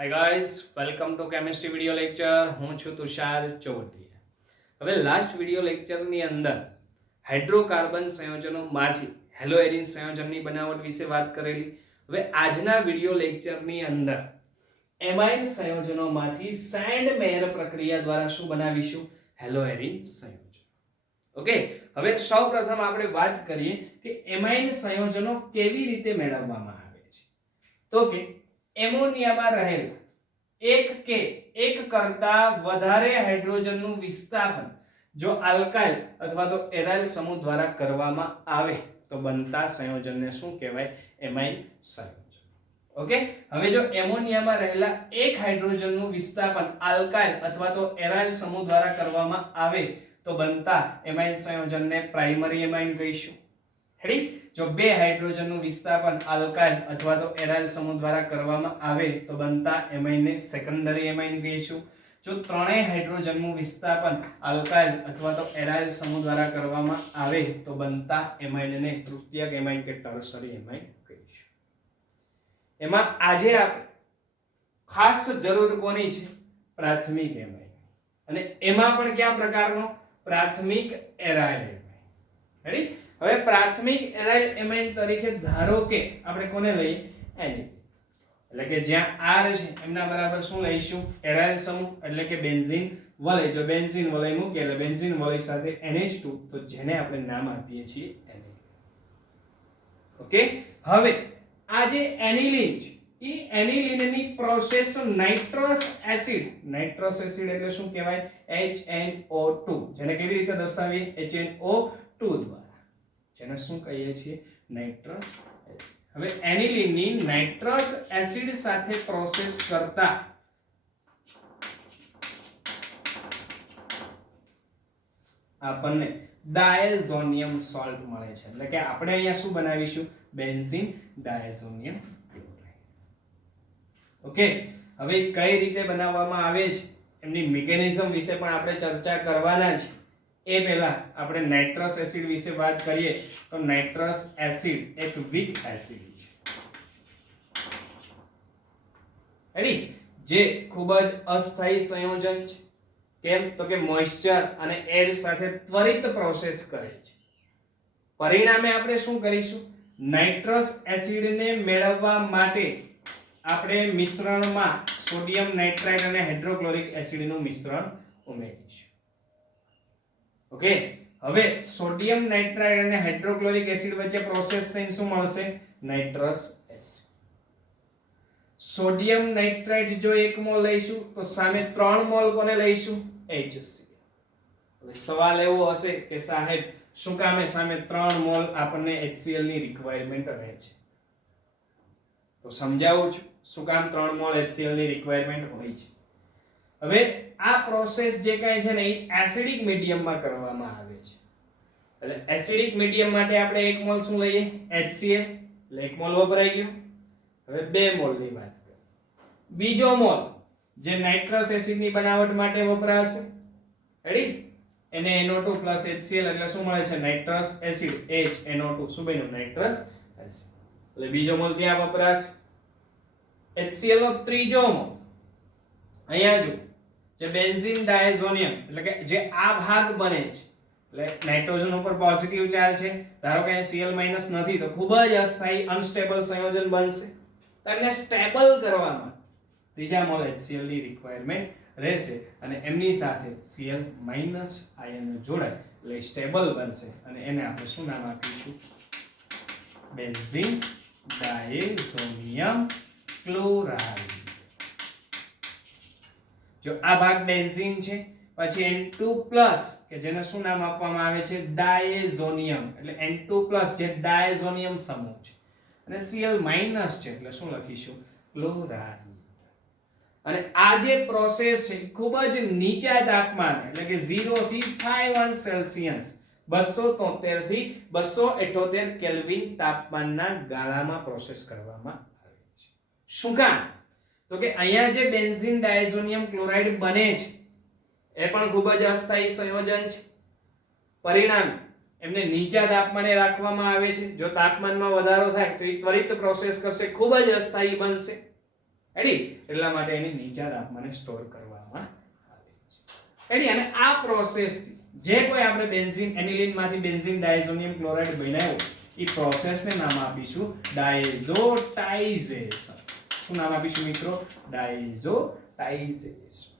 Hi guys, welcome to chemistry video lecture. હું છું તુષાર ચોવટિયા. હવે લાસ્ટ વિડિયો લેક્ચરની અંદર હાઇડ્રોકાર્બન સંયોજનોમાંથી હેલોએરિન સંયોજનની બનાવટ વિશે વાત કરેલી. હવે આજના વિડિયો લેક્ચરની અંદર એમાઇન સંયોજનોમાંથી સેન્ડ મેયર પ્રક્રિયા દ્વારા શું બનાવીશું? હેલોએરિન સંયોજન. ઓકે, હવે સૌપ્રથમ આપણે વાત કરીએ કે એમાઇન સંયોજનો કેવી રીતે મેળવવામાં આવે છે. તો કે એમોનિયામાં રહેલા એક કે એક કરતા વધારે હાઇડ્રોજનનું વિસ્થાપન જો આલ્કાઇલ અથવા તો એરાઇલ સમૂહ દ્વારા કરવામાં આવે તો બનતા સંયોજનને શું કહેવાય? એમાઇન સંયોજન. ઓકે, હવે જો એમોનિયામાં રહેલા એક હાઇડ્રોજનનું વિસ્થાપન આલ્કાઇલ અથવા તો એરાઇલ સમૂહ દ્વારા કરવામાં આવે તો બનતા એમાઇન સંયોજનને પ્રાઇમરી એમાઇન કહીશું. હેડી, જો બે હાઇડ્રોજનનું વિસ્થાપન આલ્કાઇલ અથવા તો એરાઇલ સમૂહ દ્વારા કરવામાં આવે તો બનતા એમાઇનને સેકન્ડરી એમાઇન કહીશું. જો ત્રણેય હાઇડ્રોજનનું વિસ્થાપન આલ્કાઇલ અથવા તો એરાઇલ સમૂહ દ્વારા કરવામાં આવે તો બનતા એમાઇનને તૃતીયક એમાઇન કે ટર્શરી એમાઇન કહીશું. એમાં આજે આપણે ખાસ જરૂર કોની છે? પ્રાથમિક એમાઇન. અને એમાં પણ કયા પ્રકારનો? પ્રાથમિક એરાઇલ એમાઇન. હેડી, હવે પ્રાથમિક એરાઇલ એમાઇન તરીકે ધારો કે આપણે કોને લઈએ? એની. એટલે કે જ્યાં R છે એમના બરાબર શું લઈશું? એરાઇલ સમૂહ એટલે કે બેન્ઝીન વલય. જો બેન્ઝીન વલય મૂકીએ એટલે બેન્ઝીન વલય સાથે NH2 તો જેને આપણે નામ આપીએ છીએ એનિલીન. ઓકે, હવે આ જે એનિલીન છે એ એનિલીનની પ્રોસેસ નાઇટ્રસ એસિડ એટલે શું કહેવાય? HNO2. જેને કેવી રીતે દર્શાવીએ? HNO2 દ્વારા, જેને શું કહીએ છીએ? Nitrous acid. હવે એનિલીનની નાઇટ્રસ એસિડ સાથે પ્રોસેસ કરતા આપણને ડાયઝોનિયમ સોલ્ટ મળે છે. એટલે કે આપણે અહીંયા શું બનાવીશું? Benzene diazonium chloride. ઓકે, હવે કઈ રીતે બનાવવામાં આવે છે એમની મિકેનિઝમ વિશે પણ આપણે ચર્ચા કરવાના છે. એ પહેલા આપણે નાઇટ્રસ એસિડ વિશે વાત કરીએ તો નાઇટ્રસ એસિડ એક વીક એસિડ છે. હેડી, જે ખૂબ જ અસ્થાયી સંયોજન છે. કેમ? તો કે મોઇસ્ચર અને એર સાથે ત્વરિત પ્રોસેસ કરે છે. પરિણામે આપણે શું કરીશું? નાઇટ્રસ એસિડને મેળવવા માટે આપણે મિશ્રણમાં સોડિયમ નાઇટ્રાઇટ અને હાઇડ્રોક્લોરિક એસિડનું મિશ્રણ ઉમેરીશું. ઓકે, હવે સોડિયમ નાઇટ્રાઇટ અને હાઇડ્રોક્લોરિક એસિડ વચ્ચે પ્રોસેસ થઈને શું મળશે? Nitrous acid. સોડિયમ નાઇટ્રાઇટ જો 1 મોલ લઈશું તો સામે 3 મોલ કોને લઈશું? HCl. હવે સવાલ એવો હશે કે સાહેબ શું કામે સામે 3 મોલ આપણને HCl ની રિક્વાયરમેન્ટ રહે છે? તો સમજાવું છું શું કામ 3 મોલ HCl ની રિક્વાયરમેન્ટ હોય છે. હવે આ પ્રોસેસ જે કાંઈ છે ને એ એસિડિક મીડિયમમાં કરવામાં આવે છે. એટલે એસિડિક મીડિયમ માટે આપણે 1 મોલ શું લઈએ? HCl. એટલે 1 મોલ વપરાઈ ગયો. હવે 2 મોલની વાત કરીએ. બીજો મોલ જે નાઇટ્રસ એસિડની બનાવટ માટે વપરાશે. રેડી? NaNO2 HCl એટલે શું મળે છે? Nitrous acid. HNO2 શું બન્યું? Nitrous acid. એટલે બીજો મોલ ત્યાં વપરાશે. HCl નો ત્રીજો મોલ અહીંયા જો જે બેન્ઝીન ડાયઝોનિયમ એટલે કે જે આ ભાગ બને છે એટલે નાઇટ્રોજન ઉપર પોઝિટિવ ચાર્જ છે. ધારો કે Cl- નથી તો ખૂબ જ અસ્થાયી અનસ્ટેબલ સંયોજન બનશે. તમને સ્ટેબલ કરવામાં ત્રીજા મોલ HCl ની રિક્વાયરમેન્ટ રહેશે અને એમની સાથે Cl- આયન જોડાય એટલે સ્ટેબલ બનશે અને એને આપણે શું નામ આપીશું? Benzene diazonium chloride. જો આ ભાગ બેન્ઝીન છે પછી N2+ કે જેને શું નામ આપવામાં આવે છે? ડાયઝોનિયમ. એટલે N2+ જે ડાયઝોનિયમ સમૂહ છે અને Cl- છે એટલે શું લખીશું? ક્લોરાઇડ. અને આ જે પ્રોસેસ છે ખૂબ જ નીચા તાપમાને એટલે કે 0 થી 5 અંશ સેલ્સિયસ 273 થી 278 કેલ્વિન તાપમાનના ગાળામાં પ્રોસેસ કરવામાં આવે છે. શું કામ? તો કે અહીંયા જે બેન્ઝીન ડાયઝોનિયમ ક્લોરાઇડ બને છે એ પણ ખૂબ જ અસ્થાયી સંયોજન છે. પરિણામે એમને નીચા તાપમાને રાખવામાં આવે છે. જો તાપમાનમાં વધારો થાય તો એ ત્વરિત પ્રોસેસ કરશે, ખૂબ જ અસ્થાયી બનશે. રેડી, એટલા માટે એની નીચા તાપમાને સ્ટોર કરવામાં આવે છે રેડી. અને આ પ્રોસેસ જે કોઈ આપણે બેન્ઝીન એનિલિન માંથી બેન્ઝીન ડાયઝોનિયમ ક્લોરાઇડ બનાવ્યો એ પ્રોસેસને નામ આપીશું ડાયઝોટાઇઝેશન. શું નામ આપીશું મિત્રો? ડાયઝોટાઇઝેશન.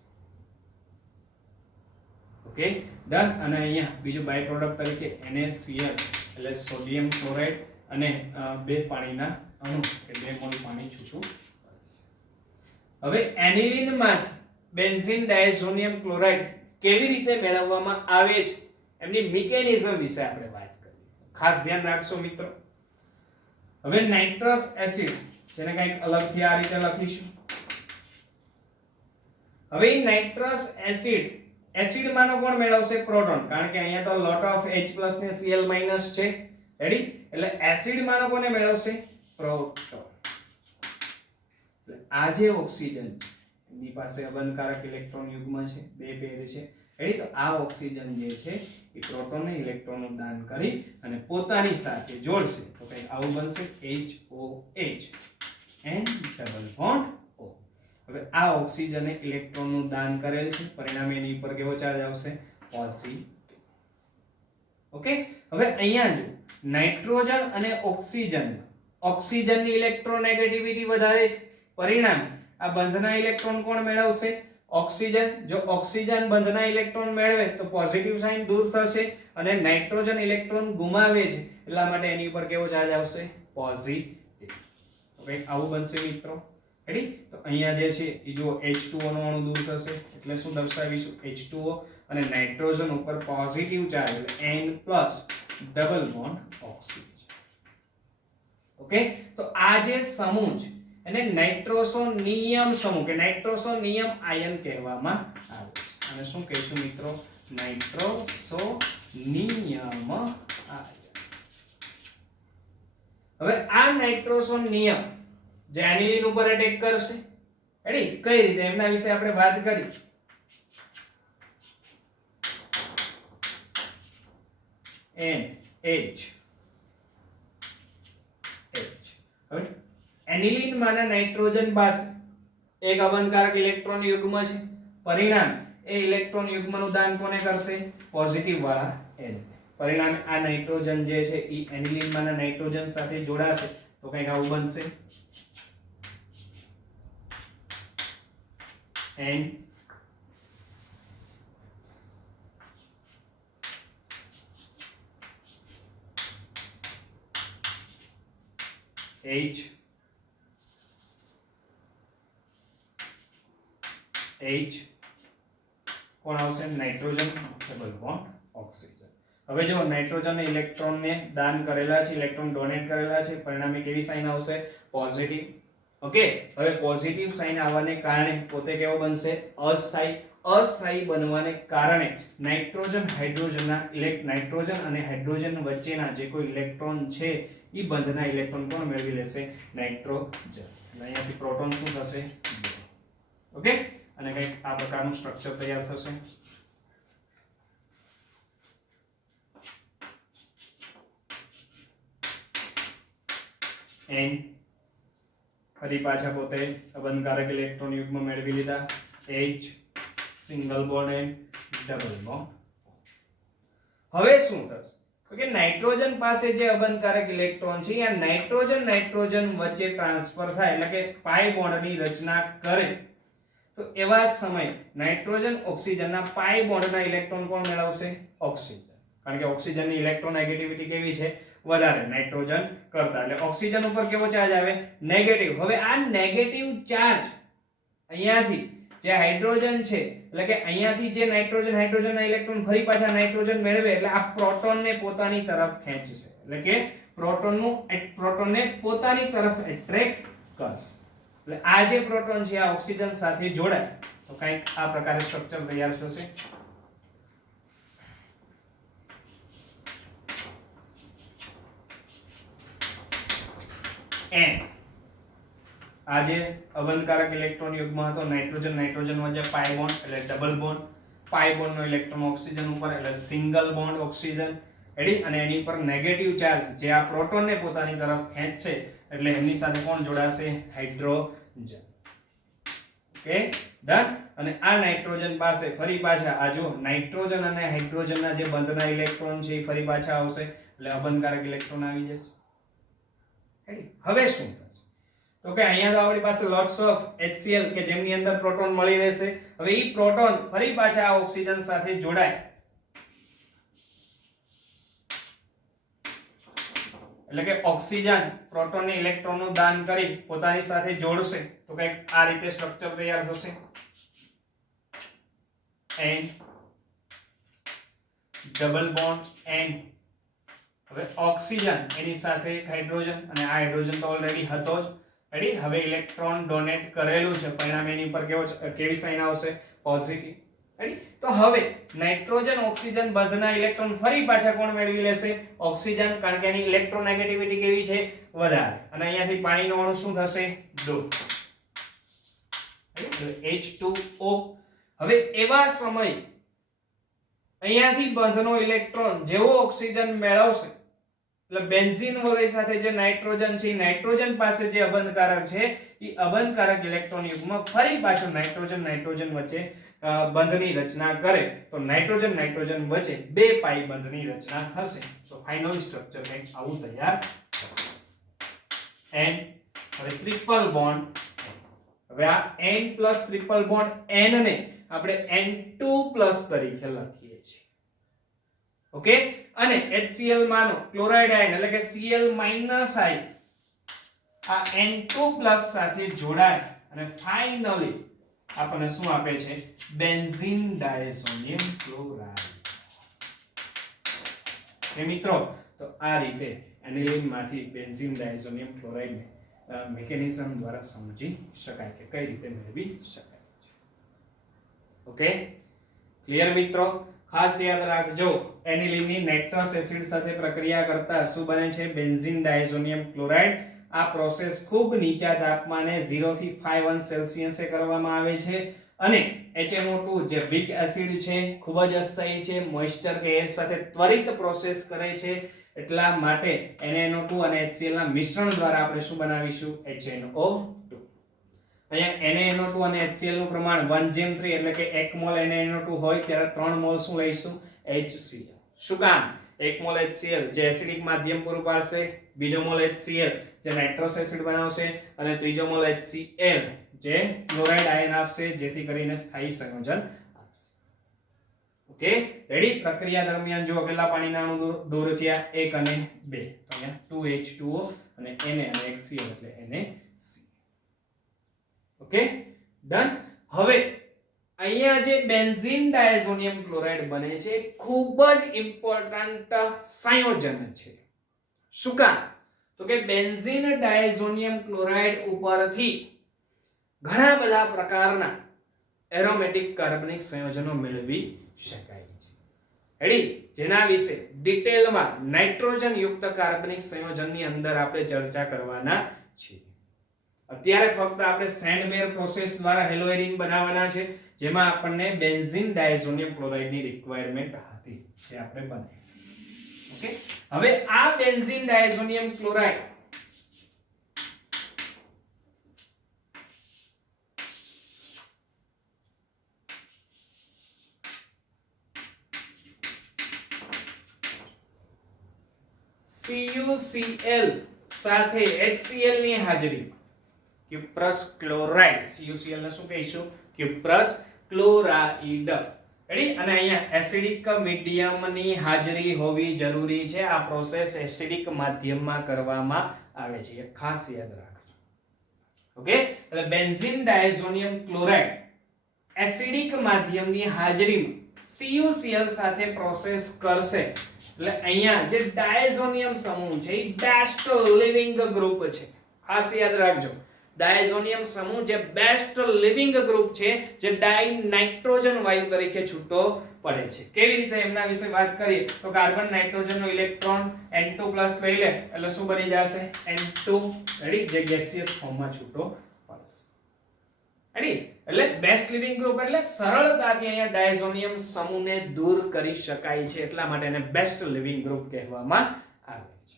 Okay done. અને અહીંયા બીજું બાય પ્રોડક્ટ તરીકે NaCl એટલે સોડિયમ ક્લોરાઇડ અને બે પાણીના અણુ કે 2 મોલ પાણી છૂટું. હવે એનિલિન માંથી બેન્ઝીન ડાયઝોનિયમ ક્લોરાઇડ કેવી રીતે મેળવવામાં આવે છે એમની મિકેનિઝમ વિશે આપણે વાત કરીએ. ખાસ ધ્યાન રાખશો મિત્રો. હવે નાઇટ્રસ એસિડ જેને કંઈક અલગથી આ રીતે લખીશું. હવે નાઇટ્રસ એસિડ માનો કોણ મેળવશે? પ્રોટોન, કારણ કે અહીંયા તો લોટ ઓફ H+ ને Cl- છે રેડી. એટલે એસિડ માનો કોને મેળવશે? પ્રોટોન. આ જે ઓક્સિજન એની પાસે અબંધકારક ઇલેક્ટ્રોન યુગ્મ છે, 2 પેર છે રેડી. તો આ ઓક્સિજન જે છે એ પ્રોટોનને ઇલેક્ટ્રોનનું દાન કરી અને પોતાની સાથે જોડશે તો કંઈક આવું બનશે HOH and double bond O. હવે આ ઓક્સિજને ઇલેક્ટ્રોનનું દાન કરેલ છે, પરિણામે એની ઉપર કેવો ચાર્જ આવશે? પોઝિટિવ. ઓકે. હવે અહીંયા જો નાઇટ્રોજન અને ઓક્સિજનની ઇલેક્ટ્રોનેગેટિવિટી વધારે છે, પરિણામે આ બંધના ઇલેક્ટ્રોન કોણ મેળવશે? ઓક્સિજન. જો ઓક્સિજન બંધના ઇલેક્ટ્રોન મેળવે તો પોઝિટિવ સાઇન દૂર થશે અને નાઇટ્રોજન ઇલેક્ટ્રોન ગુમાવે છે એટલા માટે એની ઉપર કેવો ચાર્જ આવશે? પોઝિટિવ. ઓકે આવું બનશે મિત્રો રેડી. તો અહીંયા જે છે એ જો H2O નો અણુ દૂર થશે એટલે શું દર્શાવીશું? H2O અને નાઇટ્રોજન ઉપર પોઝિટિવ ચાર્જ એટલે N+ double bond oxygen. Okay. તો આ જે સમૂહ છે એને નાઇટ્રોસોનિયમ સમૂહ કે નાઇટ્રોસોનિયમ આયન કહેવામાં આવે છે. અને શું કહીશું મિત્રો? નાઇટ્રોસોનિયમ આયન. હવે આ નાઇટ્રોસોનિયમ જે એનિલિન ઉપર એટેક કરશે રેડી. કઈ રીતે એમના વિશે આપણે વાત કરી. NH. હવે એનિલિન માના નાઇટ્રોજન પાસે એક અબંધકારક ઇલેક્ટ્રોન યુગ્મ છે, પરિણામે એ ઇલેક્ટ્રોન યુગ્મનું દાન કોને કરશે? પોઝિટિવ વાળા N. પરિણામે આ નાઇટ્રોજન જે છે એ એનિલિન માના નાઇટ્રોજન સાથે જોડાશે તો કંઈક આવું બનશે N H કોણ આવશે? Nitrogen double bond oxygen. હવે જો નાઇટ્રોજન ઇલેક્ટ્રોનને દાન કરેલા છે, ઇલેક્ટ્રોન ડોનેટ કરેલા છે, પરિણામે કેવી સાઇન આવશે? પોઝિટિવ. ઓકે. હવે પોઝિટિવ સાઇન આવવાને કારણે પોતે કેવો બનશે? અસ્થાયી બનવાને કારણે નાઇટ્રોજન અને હાઇડ્રોજન વચ્ચેના જે કોઈ ઇલેક્ટ્રોન છે એ બંધના ઇલેક્ટ્રોન પણ મેળવી લેશે નાઇટ્રોજન. અહીંયાથી પ્રોટોન શું થશે? ઓકે. અને કંઈક આ પ્રકારનું સ્ટ્રક્ચર તૈયાર થશે. N ફરી પાછા પોતે અબંધકારક ઇલેક્ટ્રોન યુગ્મ મેળવી લીધા. H single bond N double bond. હવે શું થશે? કે નાઇટ્રોજન પાસે જે અબંધકારક ઇલેક્ટ્રોન છે આ નાઇટ્રોજન વચ્ચે ટ્રાન્સફર થાય એટલે કે પાઈ બોન્ડની રચના કરે તો એવા સમય નાઇટ્રોજન ઓક્સિજનના પાઈ બોન્ડના ઇલેક્ટ્રોન કોણ મેળવશે? ઓક્સિજન. કારણ કે ઓક્સિજનની ઇલેક્ટ્રોનેગેટિવિટી કેવી છે? વધારે નાઇટ્રોજન કરતા. એટલે ઓક્સિજન ઉપર કેવો ચાર્જ આવે? નેગેટિવ. હવે આ નેગેટિવ ચાર્જ અહીંયાથી જે હાઇડ્રોજન છે એટલે કે અહીંયાથી જે હાઇડ્રોજનના ઇલેક્ટ્રોન ફરી પાછા નાઇટ્રોજન મેળવે એટલે આ પ્રોટોનને પોતાની તરફ ખેંચશે. એટલે કે પ્રોટોનને પોતાની તરફ એટ્રેક્ટ કરશે. એટલે આ જે પ્રોટોન છે આ ઓક્સિજન સાથે જોડાય તો કંઈક આ પ્રકારે સ્ટ્રક્ચર તૈયાર થશે. N આ જે અબંધકારક ઇલેક્ટ્રોન યુગ્મ હતો નાઇટ્રોજન વચ્ચે પાઈ બોન્ડ એટલે ડબલ બોન્ડ, પાઈ બોન્ડ નો ઇલેક્ટ્રોન ઓક્સિજન ઉપર એટલે સિંગલ બોન્ડ ઓક્સિજન રેડી. અને એની પર નેગેટિવ ચાર્જ જે આ પ્રોટોનને પોતાની તરફ ખેંચશે એટલે એમની સાથે કોણ જોડાશે? હાઇડ્રોજન. Okay done. અને આ નાઇટ્રોજન પાસે ફરી પાછા આ જો નાઇટ્રોજન અને હાઇડ્રોજનના જે બંધના ઇલેક્ટ્રોન છે એ ફરી પાછા આવશે એટલે અબંધકારક ઇલેક્ટ્રોન આવી જશે. હવે શું થશે તો કે અહીંયા તો આપણી પાસે લોટ્સ ઓફ HCl કે જેમની અંદર પ્રોટોન મળી રહેશે. હવે ઈ પ્રોટોન ફરી પાછા આ ઓક્સિજન સાથે જોડાય એટલે કે ઓક્સિજન પ્રોટોનને ઇલેક્ટ્રોનનું દાન કરી પોતાની સાથે જોડશે તો કંઈક આ રીતે સ્ટ્રક્ચર તૈયાર થશે. N double bond N. હવે ઓક્સિજન એની સાથે હાઇડ્રોજન અને આ હાઇડ્રોજન તો ઓલરેડી હતો જ. રેડી. હવે ઇલેક્ટ્રોન ડોનેટ કરેલું છે પરિણામે એની ઉપર કેવી સાઇન આવશે? પોઝિટિવ. રેડી. તો હવે નાઇટ્રોજન ઓક્સિજન બંધના ઇલેક્ટ્રોન ફરી પાછા કોણ મેળવી લેશે? ઓક્સિજન, કારણ કે એની ઇલેક્ટ્રોનેગેટિવિટી કેવી છે? વધારે. અને અહીંયાથી પાણીનો અણુ શું થશે? દૂર. H2O. હવે એવા સમય અહીંયાથી બંધનો ઇલેક્ટ્રોન જેવો ઓક્સિજન મેળવશે એટલે બેન્ઝીન વલય સાથે જે નાઇટ્રોજન છે નાઇટ્રોજન પાસે જે અબંધકારક છે એ અબંધકારક ઇલેક્ટ્રોન યુગ્મ ફરી પાછું નાઇટ્રોજન વચ્ચે બંધની રચના કરે તો નાઇટ્રોજન વચ્ચે બે પાઈ બંધની રચના થશે. તો ફાઇનલ સ્ટ્રક્ચર કંઈક આવું તૈયાર થશે. N. હવે ટ્રિપલ બોન્ડ. હવે આ N plus triple bond N ને આપણે N2+ તરીકે લખીએ છીએ. ઓકે. અને HCl માનો ક્લોરાઇડ આયન એટલે કે Cl- આયન આ N2+ સાથે જોડાય અને ફાઇનલી આપણને શું આપે છે? Benzene diazonium chloride. એ મિત્રો તો આ રીતે એનિલિન માંથી બેન્ઝીન ડાયઝોનિયમ ક્લોરાઇડ ને મિકેનિઝમ દ્વારા સમજી શકાય કે કઈ રીતે મેળવી શકાય. ઓકે ક્લિયર મિત્રો? ખાસ યાદ રાખજો એનિલિનની નાઇટ્રસ એસિડ સાથે પ્રક્રિયા કરતા શું બને છે? Benzene diazonium chloride. આ પ્રોસેસ ખૂબ નીચા તાપમાને 0 થી 5 અંશ સેલ્સિયસે કરવામાં આવે છે અને HNO2 જે વીક એસિડ છે ખૂબ જ અસ્થાયી છે, મોઇસ્ચર કે એર સાથે ત્વરિત પ્રોસેસ કરે છે એટલા માટે NaNO2 અને HCl ના મિશ્રણ દ્વારા આપણે શું બનાવીશું? HNO2. અહીંયા NaNO2 અને HCl નું પ્રમાણ 1:3 એટલે કે 1 મોલ NaNO2 હોય ત્યારે 3 મોલ શું લઈશું? HCl. શું કામ? 1 મોલ HCl જે એસિડિક માધ્યમ પૂરું પાડશે, બીજો મોલ HCl જે નાઇટ્રસ એસિડ બનાવશે અને ત્રીજો મોલ HCl જે ક્લોરાઇડ આયન આપશે જેથી કરીને સ્થાયી સંયોજન આપશે. Okay ready. પ્રક્રિયા દરમિયાન જો કેટલા પાણીના અણુ દૂર થયા? 1 અને 2. તો અહીંયા 2H2O અને Na અને HCl એટલે Na. Okay done. હવે અહીંયા જે બેન્ઝીન ડાયઝોનિયમ ક્લોરાઇડ બને છે ખૂબ જ ઇમ્પોર્ટન્ટ સંયોજન છે. શું કામ? તો કે બેન્ઝીન ડાયઝોનિયમ ક્લોરાઇડ ઉપરથી ઘણા બધા પ્રકારના એરોમેટિક કાર્બનિક સંયોજનો મેળવી શકાય છે. રેડી. જેના વિશે ડિટેલમાં નાઇટ્રોજન યુક્ત કાર્બનિક સંયોજનની અંદર આપણે ચર્ચા કરવાના છીએ. અત્યારે ફક્ત આપણે સેન્ડમેર પ્રોસેસ દ્વારા હેલોએરિન બનાવવાના છે જેમાં આપણને બેન્ઝીન ડાયઝોનિયમ ક્લોરાઇડની રિક્વાયરમેન્ટ હતી જે આપણે બનાવી. ઓકે. હવે આ બેન્ઝીન ડાયઝોનિયમ ક્લોરાઇડ CuCl સાથે HCl ની હાજરીમાં ક્યુપ્રસ ક્લોરાઇડ, CuCl ને શું કહીશું? Cuprous chloride. રેડી. અને અહીંયા એસિડિક મીડિયમની હાજરી હોવી જરૂરી છે. આ પ્રોસેસ એસિડિક માધ્યમમાં કરવામાં આવે છે, ખાસ યાદ રાખજો. ઓકે. એટલે બેન્ઝીન ડાયઝોનિયમ ક્લોરાઇડ એસિડિક માધ્યમની હાજરીમાં CuCl સાથે પ્રોસેસ કરશે એટલે અહીંયા જે ડાયઝોનિયમ સમૂહ છે એ બેસ્ટ લિવિંગ ગ્રુપ છે. ખાસ યાદ રાખજો ડાયઝોનિયમ સમૂહ જે બેસ્ટ લિવિંગ ગ્રુપ છે જે ડાઈ નાઇટ્રોજન વાયુ તરીકે છૂટો પડે છે. કેવી રીતે એમના વિશે વાત કરીએ તો કાર્બન નાઇટ્રોજનનો ઇલેક્ટ્રોન N2+ લઈ લે એટલે શું બની જશે? N2. રેડી. જે ગેસિયસ ફોર્મમાં છૂટો પડશે. રેડી. એટલે બેસ્ટ લિવિંગ ગ્રુપ એટલે સરળતાથી અહીંયા ડાયઝોનિયમ સમૂહને દૂર કરી શકાય છે એટલા માટે એને બેસ્ટ લિવિંગ ગ્રુપ કહેવામાં આવે છે.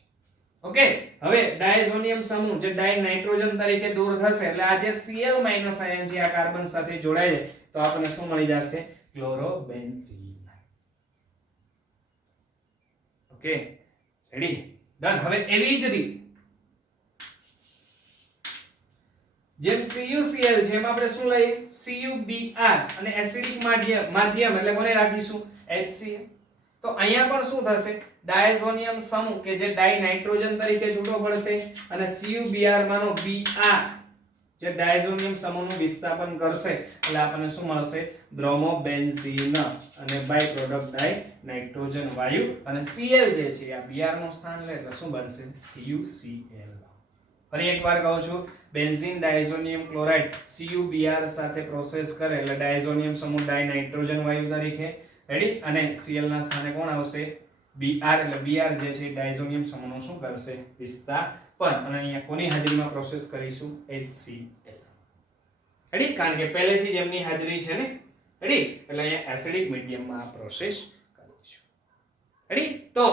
ઓકે, હવે ડાયઝોનિયમ સમૂહ જે ડાય નાઇટ્રોજન તરીકે દૂર થશે એટલે આ જે Cl- આયન છે આ કાર્બન સાથે જોડાય જાય તો આપણને શું મળી જશે? ક્લોરોબેન્ઝીન. Okay, ready, done. હવે એવી જ રીતે જેમ CuCl છે એમ આપણે શું લઈએ? CuBr અને એસિડિક માધ્યમ એટલે કોને રાખીશું? HCl. તો અહીંયા પણ શું થશે? ડાયઝોનિયમ સમૂહ કે જે ડાય નાઇટ્રોજન તરીકે છૂટો પડશે અને CuBr માનો Br જે ડાયઝોનિયમ સમૂહનું વિસ્થાપન કરશે એટલે આપણને શું મળશે? બ્રોમોબેન્ઝીન અને બાય પ્રોડક્ટ ડાય નાઇટ્રોજન વાયુ અને Cl જે છે આ Br નું સ્થાન લે એટલે શું બનશે? CuCl. ફરી એકવાર કહું છું, બેન્ઝીન ડાયઝોનિયમ ક્લોરાઇડ CuBr સાથે પ્રોસેસ કરે એટલે ડાયઝોનિયમ સમૂહ ડાય નાઇટ્રોજન વાયુ તરીકે, રેડી, અને Cl ના સ્થાને કોણ આવશે? Br એટલે Br જે છે ડાયઝોનિયમ સમૂહનું શું કરશે? વિસ્થાપન. અને અહીંયા કોની હાજરીમાં પ્રોસેસ કરીશું? HCl. રેડી, કારણ કે પહેલેથી જ એમની હાજરી છે ને, રેડી, એટલે અહીંયા એસિડિક મીડિયમમાં આ પ્રોસેસ કરીશું. રેડી, તો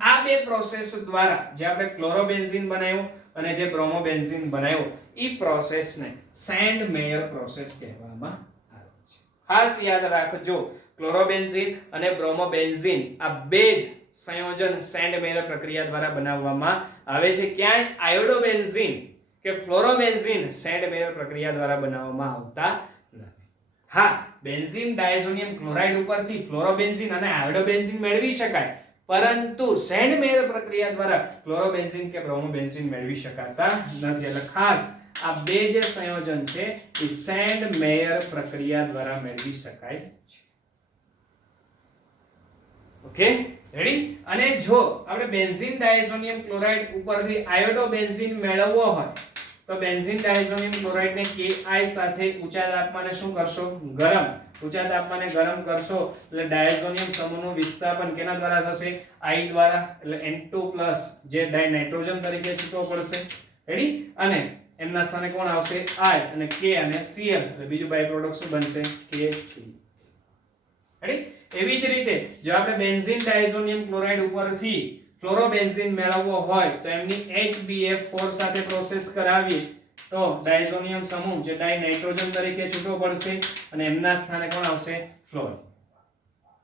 આ બે પ્રોસેસ દ્વારા જે આપણે ક્લોરોબેન્ઝીન બનાવ્યું અને જે બ્રોમોબેન્ઝીન બનાવ્યો ઈ પ્રોસેસને સેન્ડ મેયર પ્રોસેસ કહેવામાં આવે છે. ખાસ યાદ રાખજો, ક્લોરોબેન્ઝીન અને બ્રોમોબેન્ઝીન આ બે જ સંયોજન સેન્ડ મેયર પ્રક્રિયા દ્વારા બનાવવામાં આવે છે. ક્યાંય આયોડોબેન્ઝીન કે ફ્લોરોબેન્ઝીન સેન્ડ મેયર પ્રક્રિયા દ્વારા બનાવવામાં આવતા નથી. હા, બેન્ઝીન ડાયઝોનિયમ ક્લોરાઇડ ઉપરથી ફ્લોરોબેન્ઝીન અને આયોડોબેન્ઝીન મેળવી શકાય, પરંતુ સેન્ડ મેયર પ્રક્રિયા દ્વારા ક્લોરોબેન્ઝીન કે બ્રોમોબેન્ઝીન મેળવી શકાતા નથી. એટલે ખાસ આ બે જે સંયોજન છે એ સેન્ડ મેયર પ્રક્રિયા દ્વારા મેળવી શકાય છે. Okay, ready. અને જો આપણે બેન્ઝીન ડાયઝોનિયમ ક્લોરાઇડ ઉપરથી આયોડોબેન્ઝીન મેળવવો હોય તો બેન્ઝીન ડાયઝોનિયમ ક્લોરાઇડ ને Ki સાથે ઊંચા તાપમાને શું કરશો? ગરમ. ઊંચા તાપમાને ગરમ કરશો એટલે ડાયઝોનિયમ સમૂહનું વિસ્થાપન કેના દ્વારા થશે? I દ્વારા, એટલે N2+ જે ડાય નાઇટ્રોજન તરીકે છૂટો પડશે, રેડી, અને એમના સ્થાને કોણ આવશે? I અને K અને Cl એટલે બીજું બાય પ્રોડક્ટ શું બનશે? KC. રેડી, એવી જ રીતે જો આપણે બેન્ઝીન ડાયઝોનિયમ ક્લોરાઇડ ઉપરથી ફ્લોરોબેન્ઝીન મેળવવો હોય તો એમની HBF4 સાથે પ્રોસેસ કરાવીએ તો ડાયઝોનિયમ સમૂહ જે ડાય નાઇટ્રોજન તરીકે છૂટો પડશે અને એમના સ્થાને કોણ આવશે? ફ્લોર.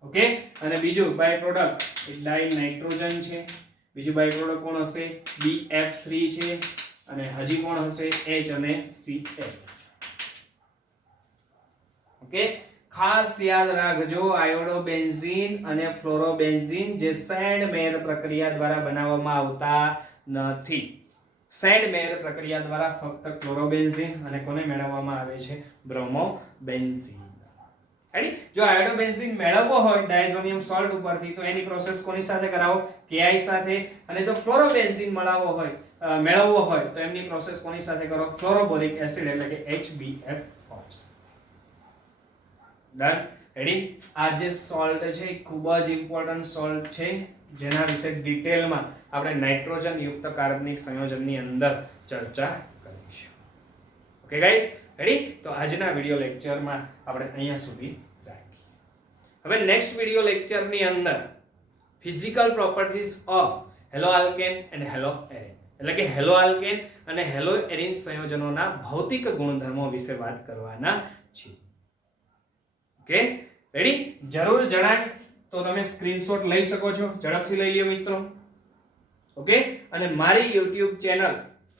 ઓકે, અને બીજું બાય પ્રોડક્ટ ડાય નાઇટ્રોજન છે, બીજું બાય પ્રોડક્ટ કોણ હશે? BF3 છે, અને હજી કોણ હશે? H અને Cl. ઓકે, ખાસ યાદ રાખજો, આયોડોબેન્ઝીન અને ફ્લોરોબેન્ઝીન જે સેન્ડ મેયર પ્રક્રિયા દ્વારા બનાવવામાં આવતા નથી. સેન્ડ મેયર પ્રક્રિયા દ્વારા ફક્ત ક્લોરોબેન્ઝીન અને કોને મેળવવામાં આવે છે? બ્રોમોબેન્ઝીન. રેડી, જો આયોડોબેન્ઝીન મેળવવો હોય ડાયઝોનિયમ સોલ્ટ ઉપરથી તો એની પ્રોસેસ કોની સાથે કરાવો? Ki સાથે. અને જો ફ્લોરોબેન્ઝીન મેળવવો હોય તો એમની પ્રોસેસ કોની સાથે કરો? ફ્લોરોબોરિક એસિડ એટલે કે HBF4. Done, ready. આ જે સોલ્ટ છે એ ખૂબ જ ઇમ્પોર્ટન્ટ સોલ્ટ છે જેના વિશે ડિટેલમાં આપણે નાઇટ્રોજન યુક્ત કાર્બનિક સંયોજનની અંદર ચર્ચા કરીશું. Okay guys, ready. તો આજના વિડિયો લેક્ચરમાં આપણે અહીંયા સુધી રાખીએ. હવે નેક્સ્ટ વિડિયો લેક્ચરની અંદર physical properties of hello alkane and hello arene એટલે કે હેલો આલ્કેન અને હેલો એરિન સંયોજનોના ભૌતિક ગુણધર્મો વિશે વાત કરવાના છીએ. Okay, ready. જરૂર જણાય તો તમે સ્ક્રીનશોટ લઈ શકો છો, ઝડપથી લઈ લ્યો મિત્રો. ઓકે, અને મારી YouTube ચેનલ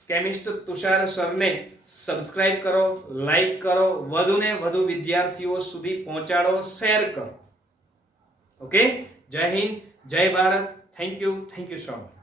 કેમિસ્ટ તુષાર સરને સબસ્ક્રાઇબ કરો, લાઈક કરો, વધુને વધુ વિદ્યાર્થીઓ સુધી પહોંચાડો, શેર કરો. ઓકે, જય હિન્દ, જય Bharat. Thank you so much.